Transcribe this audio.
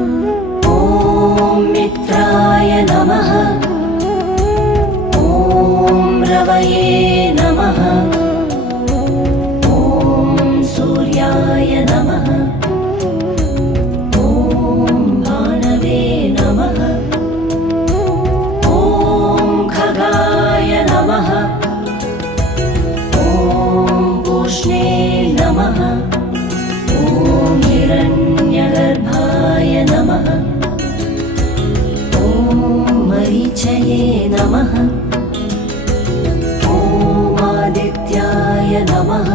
ॐ मित्राय नमः। ॐ रवये नमः। ॐ सूर्याय नमः। ॐ भानवे नमः। ॐ खगाय नमः। ॐ पूष्णे नमः। ॐ हिरण्यगर्भाय नमः। ॐ मरीचये नमः। ॐ आदित्याय नमः।